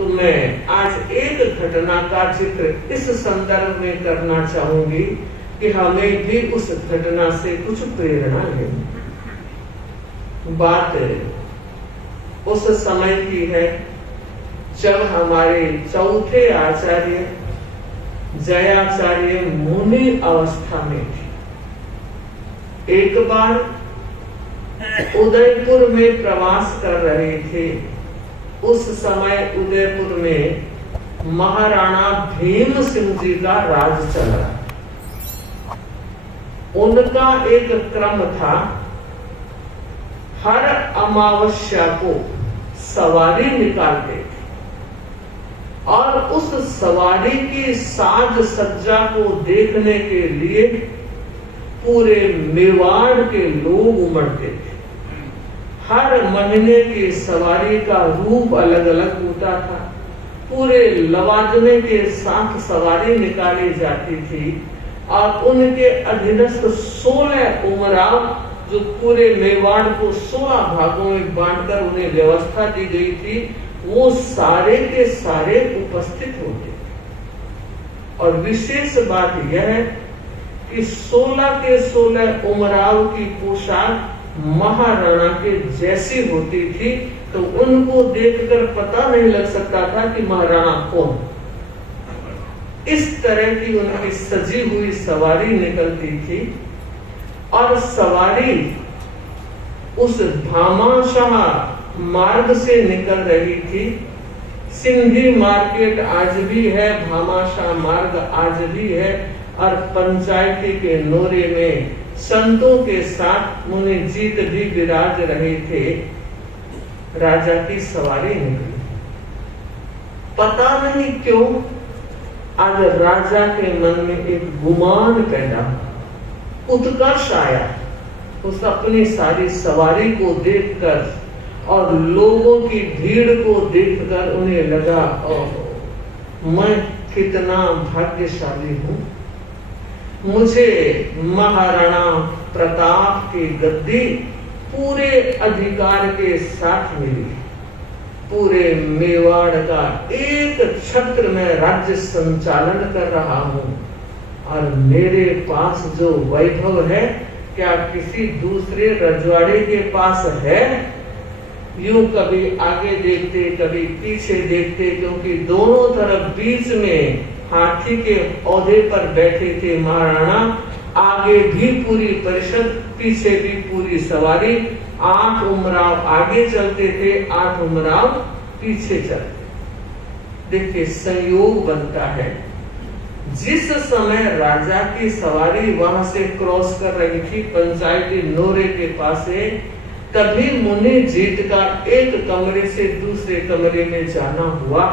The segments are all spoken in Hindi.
तो मैं आज एक घटना का जिक्र इस संदर्भ में करना चाहूंगी कि हमें भी उस घटना से कुछ प्रेरणा लें। बात उस समय की है जब हमारे चौथे आचार्य जयाचार्य मुनि अवस्था में थे। एक बार उदयपुर में प्रवास कर रहे थे। उस समय उदयपुर में महाराणा भीम सिंह जी का राज चल रहा। उनका एक क्रम था, हर अमावस्या को सवारी निकालते थे और उस सवारी की साज सज्जा को देखने के लिए पूरे मेवाड़ के लोग उमड़ते थे। हर महीने की सवारी का रूप अलग अलग होता था। पूरे लवाजमे के साथ सवारी निकाली जाती थी और उनके अधीनस्थ 16 उमराव जो पूरे मेवाड़ को 16 भागों में बांटकर उन्हें व्यवस्था दी गई थी, वो सारे के सारे उपस्थित होते थे। और विशेष बात यह है कि 16 के 16 उमराव की पोशाक महाराणा के जैसी होती थी, तो उनको देखकर पता नहीं लग सकता था कि महाराणा कौन। इस तरह की उनकी सजी हुई सवारी निकलती थी और सवारी उस भामाशाह मार्ग से निकल रही थी। सिंधी मार्केट आज भी है, भामाशाह मार्ग आज भी है और पंचायती के नोरे में संतों के साथ मुनि जीत भी विराज रहे थे। राजा की सवारी निकली। पता नहीं क्यों आज राजा के मन में एक गुमान पैदा हुआ, उत्कर्ष आया उस अपनी सारी सवारी को देखकर और लोगों की भीड़ को देखकर उन्हें लगा, ओह मैं कितना भाग्यशाली हूँ, मुझे महाराणा प्रताप की गद्दी पूरे अधिकार के साथ मिली। पूरे मेवाड़ का एक छत्र में राज्य संचालन कर रहा हूँ और मेरे पास जो वैभव है क्या किसी दूसरे रजवाड़े के पास है? यूं कभी आगे देखते कभी पीछे देखते, क्योंकि दोनों तरफ बीच में हाथी के औहदे पर बैठे थे महाराणा। आगे भी पूरी परिषद, पीछे भी पूरी सवारी। 8 उमराव आगे चलते थे, 8 उमराव पीछे चलते। देखिए संयोग बनता है। जिस समय राजा की सवारी वहां से क्रॉस कर रही थी पंचायती नोरे के पास से, तभी मुनि जीत का एक कमरे से दूसरे कमरे में जाना हुआ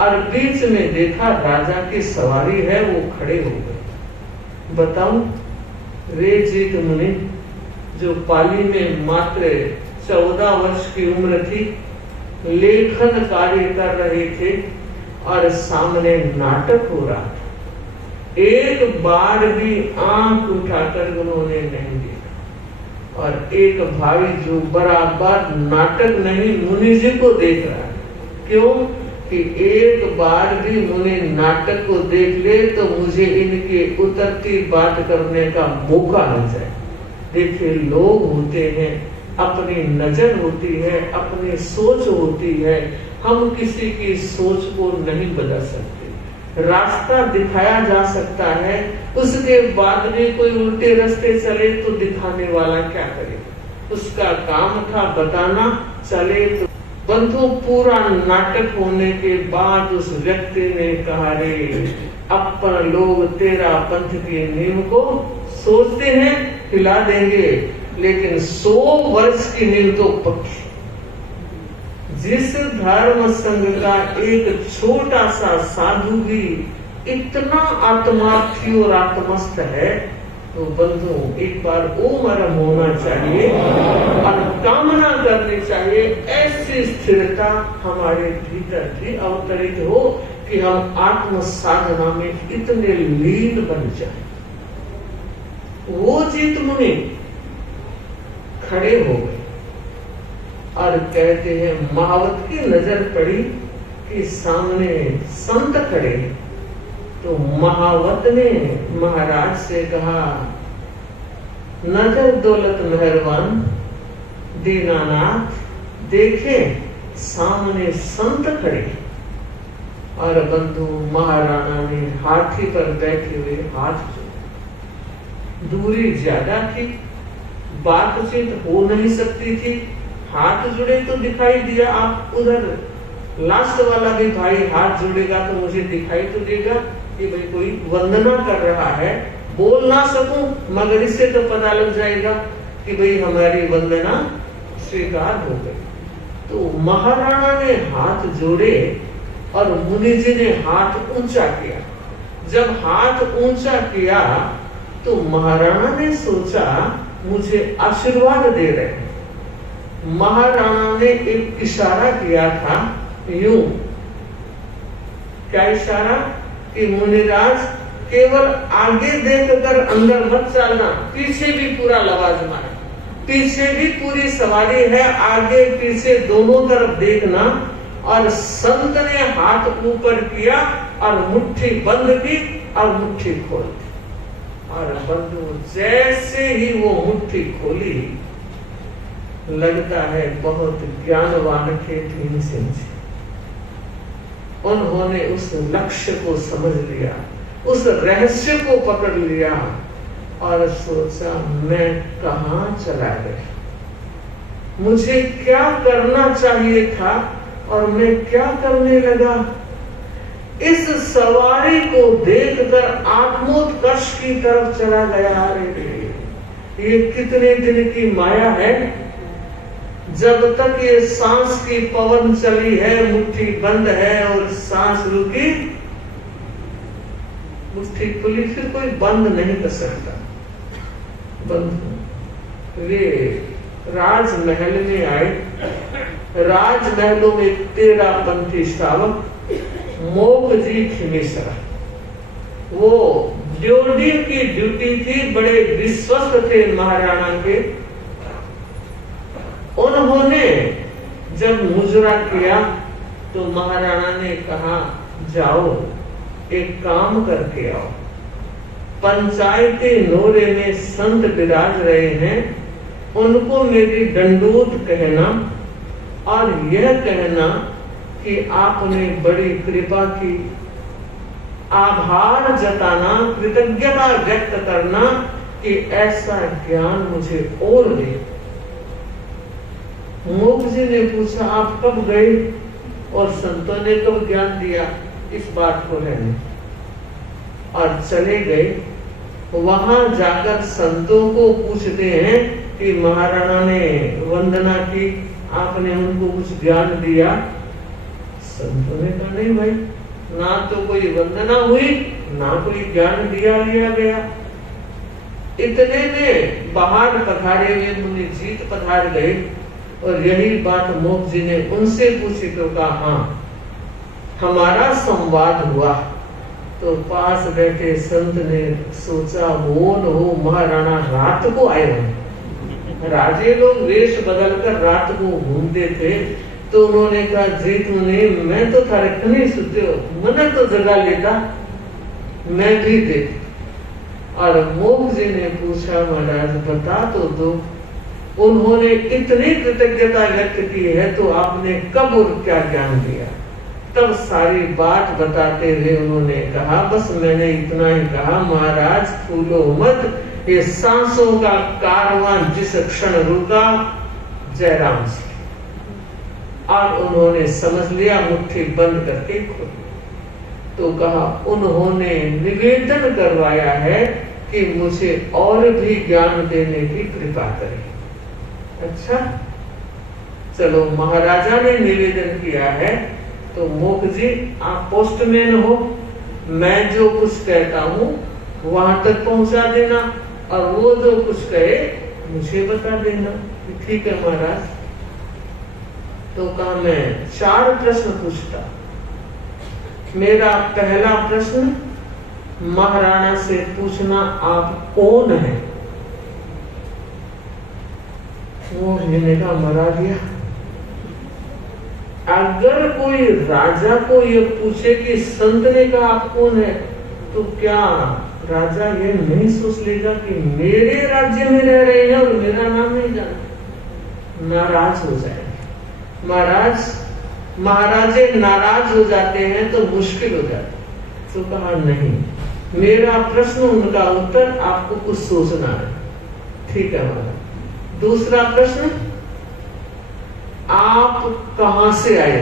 और बीच में देखा राजा की सवारी है, वो खड़े हो गए। बताऊं, रे जीत मुनि जो पाली में मात्र 14 वर्ष की उम्र थी, लेखन कार्य कर रहे थे और सामने नाटक हो रहा था। एक बार भी आंख उठाकर उन्होंने नहीं देखा और एक भाई जो बराबर नाटक नहीं मुनि जी को देख रहा है। क्यों कि एक बार भी मुनि नाटक को देख ले तो मुझे इनके उतरती बात करने का मौका न जाए। देखिए लोग होते हैं, अपनी नजर होती है, अपनी सोच होती है, हम किसी की सोच को नहीं बदल सकते। रास्ता दिखाया जा सकता है, उसके बाद भी कोई उल्टे रास्ते चले तो दिखाने वाला क्या करे? उसका काम था बताना, चले तो। बंधु पूरा नाटक होने के बाद उस व्यक्ति ने कहा, रे अपन लोग तेरा पंथ के नियम को सोचते हैं, हिला देंगे, लेकिन 100 वर्ष की नींव तो पक्की। जिस धर्म संघ का एक छोटा सा साधु भी इतना आत्मार्थी और आत्मस्थ है, तो बंधु एक बार ओमरम होना चाहिए और कामना करनी चाहिए ऐसी स्थिरता हमारे भीतर भी अवतरित हो कि हम आत्म साधना में इतने लीन बन जाए। वो जीत मुनि खड़े हो गए और कहते हैं, महावत की नजर पड़ी कि सामने संत खड़े, तो महावत ने महाराज से कहा, नजर दौलत मेहरबान दीनानाथ, देखे सामने संत खड़े। और बंधु महाराणा ने हाथी पर बैठे हुए हाथ जोड़े। दूरी ज्यादा थी, बातचीत हो नहीं सकती थी, हाथ जुड़े तो दिखाई दिया। आप उधर लास्ट वाला भी भाई हाथ जोड़ेगा तो मुझे दिखाई तो देगा कि भाई कोई वंदना कर रहा है। बोल ना सकूं मगर इससे तो पता लग जाएगा कि भाई हमारी वंदना स्वीकार हो गई। तो महाराणा ने हाथ जोड़े और मुनि जी ने हाथ ऊंचा किया। जब हाथ ऊंचा किया तो महाराणा ने सोचा मुझे आशीर्वाद दे रहे हैं। महाराणा ने एक इशारा किया था, यूं। क्या इशारा? कि मुनिराज केवल आगे देखकर अंदर मत चलना, पीछे भी पूरा लवाजमा है, पीछे भी पूरी सवारी है, आगे पीछे दोनों तरफ देखना। और संत ने हाथ ऊपर किया और मुट्ठी बंद की और मुट्ठी खोल दी। और बंधु जैसे ही वो मुट्ठी खोली, लगता है बहुत ज्ञानवान थे भीमसेन जी। उन्होंने उस लक्ष्य को समझ लिया, उस रहस्य को पकड़ लिया और सोचा मैं कहां चला गया, मुझे क्या करना चाहिए था और मैं क्या करने लगा। इस सवारी को देखकर आत्मोत्कर्ष की तरफ चला गया। अरे ये कितने दिन की माया है। जब तक ये सांस की पवन चली है, मुट्ठी बंद है, और सांस रुकी, मुट्ठी खुली, फिर कोई बंद नहीं कर सकता। बंद वे राजमहल में आए। राजमहलों में 13 पंथी श्रावक, मोक जी खिमेश्वरा, वो ड्योढ़ी की ड्यूटी थी, बड़े विश्वस्त थे महाराणा के। उन्होंने जब मुजरा किया तो महाराणा ने कहा, जाओ एक काम करके आओ, पंचायती नोरे में संत विराज रहे हैं, उनको मेरी दंडोत कहना और यह कहना कि आपने बड़ी कृपा की, आभार जताना, कृतज्ञता व्यक्त करना कि ऐसा ज्ञान मुझे और दे। मोक जी ने पूछा, आप कब गए और संतों ने कब ज्ञान दिया? इस बात को रहने। और चले गए। वहां जाकर संतों को पूछते हैं कि महाराणा ने वंदना की, आपने उनको कुछ ज्ञान दिया? संतों ने कहा, नहीं भाई, ना तो कोई वंदना हुई, ना कोई ज्ञान दिया लिया गया। इतने में बाहर पधारे हुए मुनि जीत पधार गए और यही बात मोक जी ने उनसे पूछी तो कहा, हाँ हमारा संवाद हुआ। तो पास बैठे संत ने सोचा, वो न हो महाराणा रात को आए हैं। राजे लोग वेश बदलकर रात को घूमते थे। तो उन्होंने कहा, जीत मुनि, मैं तो थारे कहीं सुते हो, मन तो जगा लेता, मैं भी देख। और मोक जी ने पूछा, महाराज बता तो दो। उन्होंने इतनी कृतज्ञता व्यक्त की है तो आपने कब और क्या ज्ञान दिया? तब सारी बात बताते हुए उन्होंने कहा, बस मैंने इतना ही कहा, महाराज फूलो मत, ये सांसों का कारवां जिस क्षण रुका, जयराम से। और उन्होंने समझ लिया, मुट्ठी बंद करके खोली। तो कहा, उन्होंने निवेदन करवाया है कि मुझे और भी ज्ञान देने की कृपा करें। अच्छा, चलो महाराजा ने निवेदन किया है तो मोक जी आप पोस्टमैन हो, मैं जो कुछ कहता हूँ वहां तक पहुंचा देना और वो जो कुछ कहे मुझे बता देना। ठीक है महाराज। तो कहा, मैं 4 प्रश्न पूछता। मेरा पहला प्रश्न, महाराणा से पूछना, आप कौन है? वो ने कहा, मरा गया। अगर कोई राजा को ये पूछे कि संत ने कहा आप कौन है, तो क्या राजा ये नहीं सोच लेगा कि मेरे राज्य में रह रहे हैं और मेरा नाम नहीं जाना? नाराज हो जाएंगे। महाराजे नाराज हो जाते हैं तो मुश्किल हो जाता है। तो कहा नहीं, मेरा प्रश्न उनका उत्तर आपको कुछ सोचना है। ठीक है महाराज। दूसरा प्रश्न, आप कहां से आए?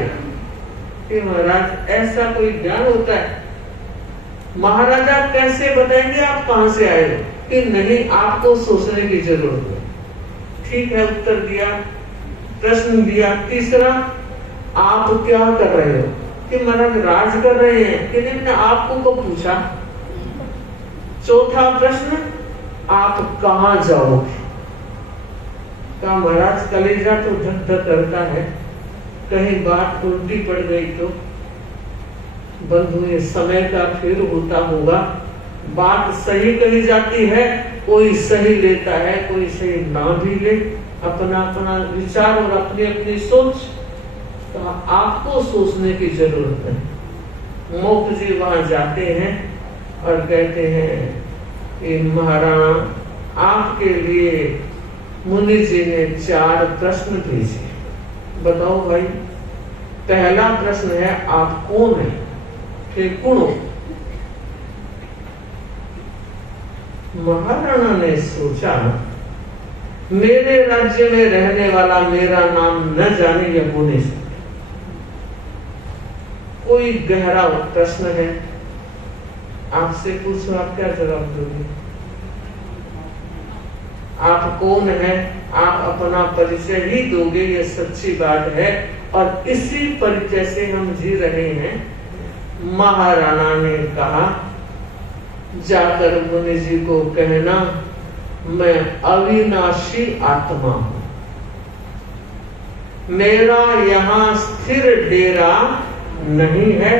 कि महाराज ऐसा कोई ज्ञान होता है? महाराजा कैसे बताएंगे आप कहां से आए? कि नहीं, आपको सोचने की जरूरत है। ठीक है, उत्तर दिया, प्रश्न दिया। तीसरा, आप क्या कर रहे हो? कि महाराज राज कर रहे हैं। कि नहीं, आपको कब पूछा? चौथा प्रश्न, आप कहां जाओगे? का महाराज कलेजा तो धक धक करता है, कहीं बात उल्टी पड़ गई तो। बंधु, ये समय का फिर होता होगा। बात सही कही जाती है, कोई सही लेता है, कोई सही ना भी ले। अपना अपना विचार और अपनी अपनी सोच, तो आपको सोचने की जरूरत है। मोक्ष जी वहां जाते हैं और कहते हैं कि महाराणा, आपके लिए मुनि जी ने 4 प्रश्न भेजे। बताओ भाई। पहला प्रश्न है, आप कौन है? फिर कौन? महाराणा ने सोचा, मेरे राज्य में रहने वाला मेरा नाम न जाने यह हो नहीं सकता। कोई गहरा प्रश्न है, आपसे पूछो, आप क्या जवाब दोगे? आप कौन है? आप अपना परिचय ही दोगे, ये सच्ची बात है। और इसी परिचय से हम जी रहे हैं। महाराणा ने कहा, जाकर मुनि जी को कहना, मैं अविनाशी आत्मा हूं, मेरा यहाँ स्थिर डेरा नहीं है।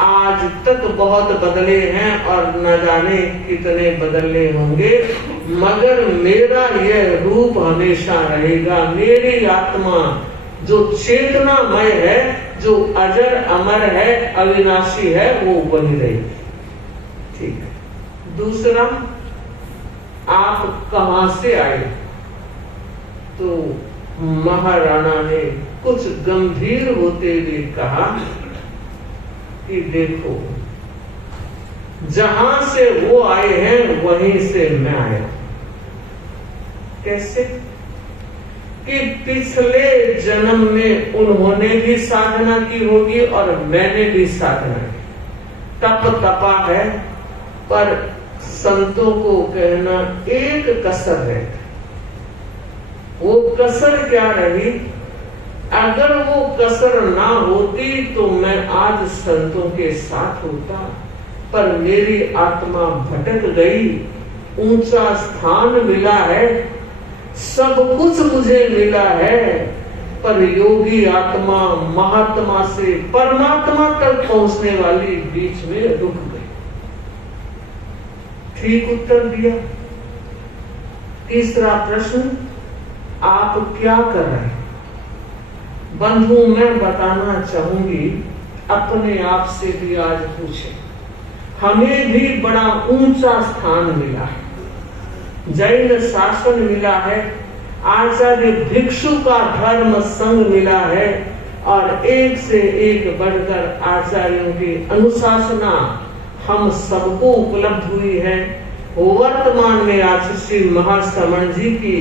आज तक बहुत बदले हैं और न जाने कितने बदले होंगे, मगर मेरा यह रूप हमेशा रहेगा। मेरी आत्मा जो चेतनामय है, जो अजर अमर है, अविनाशी है, वो बनी रहेगी। ठीक है। दूसरा, आप कहां से आए? तो महाराणा ने कुछ गंभीर होते हुए कहा कि देखो, जहां से वो आए हैं वहीं से मैं आया। कैसे? कि पिछले जन्म में उन्होंने भी साधना की होगी और मैंने भी साधना की, तप तपा है। पर संतों को कहना एक कसर रहता, वो कसर क्या रही? अगर वो कसर ना होती तो मैं आज संतों के साथ होता, पर मेरी आत्मा भटक गई। ऊंचा स्थान मिला है, सब कुछ मुझे मिला है, पर योगी आत्मा महात्मा से परमात्मा तक पहुंचने वाली बीच में रुक गई। ठीक उत्तर दिया। तीसरा प्रश्न, आप क्या कर रहे हैं? बंधु, मैं बताना चाहूंगी, अपने आप से भी आज पूछे। हमें भी बड़ा ऊंचा स्थान मिला है, जैन शासन मिला है, आचार्य भिक्षु का धर्म संघ मिला है, और एक से एक बढ़कर आचार्यों की अनुशासना हम सबको उपलब्ध हुई है। वर्तमान में आचार्य महाश्रमण जी की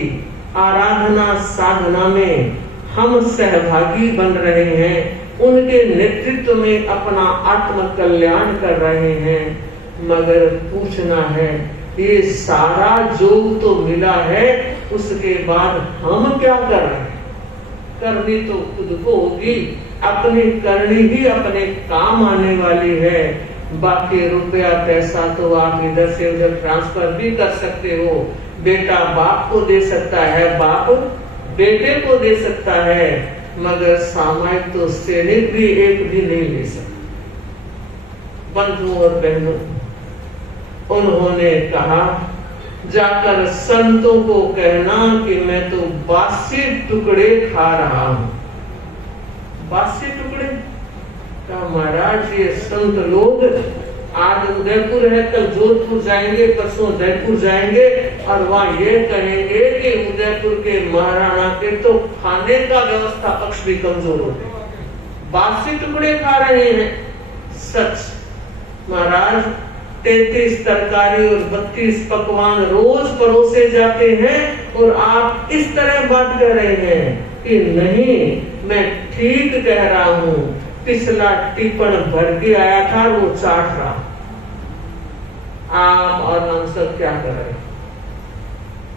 आराधना साधना में हम सहभागी बन रहे हैं, उनके नेतृत्व में अपना आत्म कल्याण कर रहे हैं। मगर पूछना है, ये सारा योग तो मिला है, उसके बाद हम क्या कर रहे हैं? करनी तो खुद को होगी, अपनी करनी ही अपने काम आने वाली है। बाकी रुपया पैसा तो आप इधर से उधर ट्रांसफर भी कर सकते हो। बेटा बाप को दे सकता है, बाप बेटे को दे सकता है, मगर सामायिक तो सैनिक भी एक भी नहीं ले सकता। बंधुओं और बहनों, उन्होंने कहा, जाकर संतों को कहना कि मैं तो बासी टुकड़े खा रहा हूं। बासी टुकड़े। कहा महाराज ये संत लोग आज उदयपुर है, कल जोधपुर जाएंगे, परसों जयपुर जाएंगे और वहाँ ये कहेंगे कि उदयपुर के महाराणा के तो खाने का व्यवस्था पक्ष भी कमजोर हो गए, बासी टुकड़े खा रहे हैं। सच महाराज 33 तरकारी और 32 पकवान रोज परोसे जाते हैं और आप इस तरह बात कर रहे हैं कि नहीं मैं ठीक कह रहा हूँ। पिछला टिप्पण भर के आया था वो चाट रहा। आप और हम सब क्या कर रहे हैं?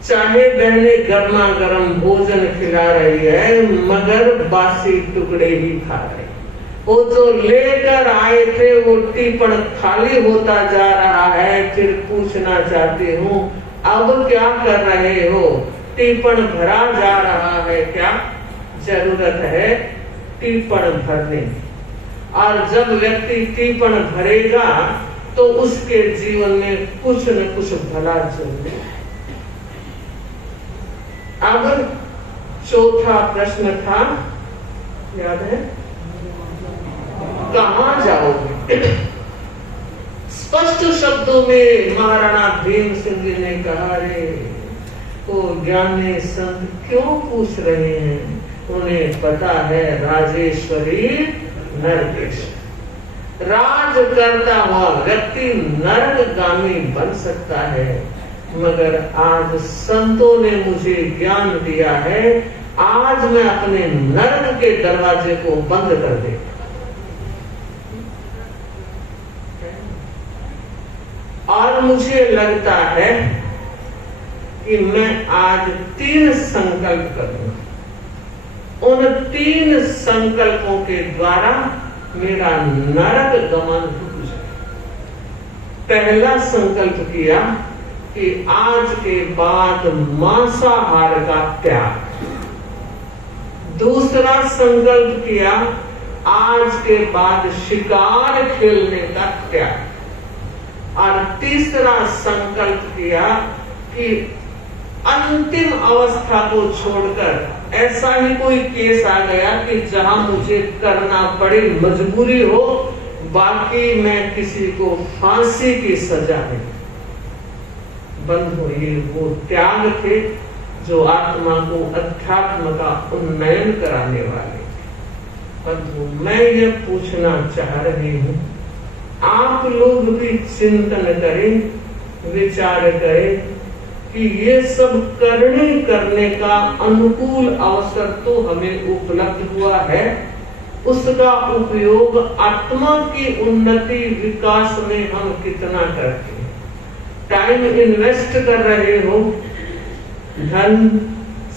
चाहे बहने गर्मा गर्म भोजन खिला रही है मगर बासी टुकड़े ही खा रहे। वो जो लेकर आए थे वो टिप्पण खाली होता जा रहा है। फिर पूछना चाहती हूँ अब क्या कर रहे हो? टिप्पण भरा जा रहा है, क्या जरूरत है टिप्पण भरने? और जब व्यक्ति टिप्पण भरेगा तो उसके जीवन में कुछ न कुछ भला जरूर। अब चौथा प्रश्न था, याद है? कहाँ जाओगे? स्पष्ट शब्दों में महाराणा भीम सिंह जी ने कहा, रे वो ज्ञानी संत क्यों पूछ रहे हैं? उन्हें पता है राजेश्वरी नरकेश। राज करता हुआ व्यक्ति नरकगामी बन सकता है, मगर आज संतों ने मुझे ज्ञान दिया है, आज मैं अपने नरक के दरवाजे को बंद कर दे। और मुझे लगता है कि मैं आज 3 संकल्प करूंगा। उन 3 संकल्पों के द्वारा मेरा नरक गमन हो जाए। पहला संकल्प किया कि आज के बाद मांसाहार का त्याग। दूसरा संकल्प किया आज के बाद शिकार खेलने का त्याग। और तीसरा संकल्प किया कि अंतिम अवस्था को छोड़कर ऐसा ही कोई केस आ गया कि जहां मुझे करना पड़े, मजबूरी हो, बाकी मैं किसी को फांसी की सजा नहीं। बंद हो। ये वो त्याग थे जो आत्मा को अध्यात्म का उन्नयन कराने वाले। बंधु, मैं ये पूछना चाह रही हूँ, आप लोग भी चिंतन करें, विचार करें कि ये सब करने का अनुकूल अवसर तो हमें उपलब्ध हुआ है, उसका उपयोग आत्मा की उन्नति विकास में हम कितना करते हैं? टाइम इन्वेस्ट कर रहे हो, धन,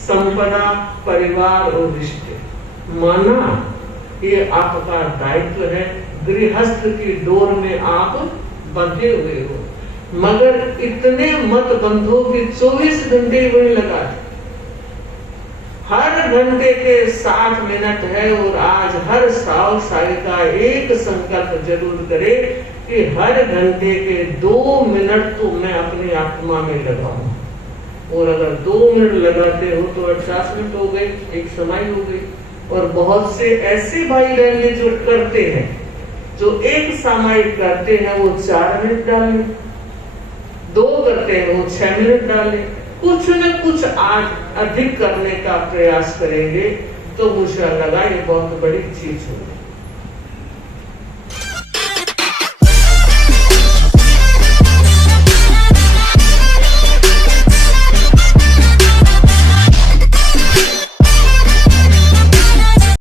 संपदा, परिवार और रिश्ते, माना ये आपका दायित्व है। गृहस्थ की डोर में आप बंधे हुए हो, मगर इतने मत बंधो कि 24 घंटे वही लगा। हर घंटे के 60 मिनट है और आज हर साल का एक संकल्प जरूर करे कि हर घंटे के 2 मिनट तो मैं अपनी आत्मा में लगाऊं। और अगर 2 मिनट लगाते हो तो 50 मिनट हो गए, एक समय हो गई। और बहुत से ऐसे भाई रहेंगे जो करते हैं, जो एक सामायिक करते हैं वो 4 मिनट डालें, 2 करते हैं वो 6 मिनट डालें। कुछ न कुछ आज अधिक करने का प्रयास करेंगे तो मुझे लगा ये बहुत बड़ी चीज होगी।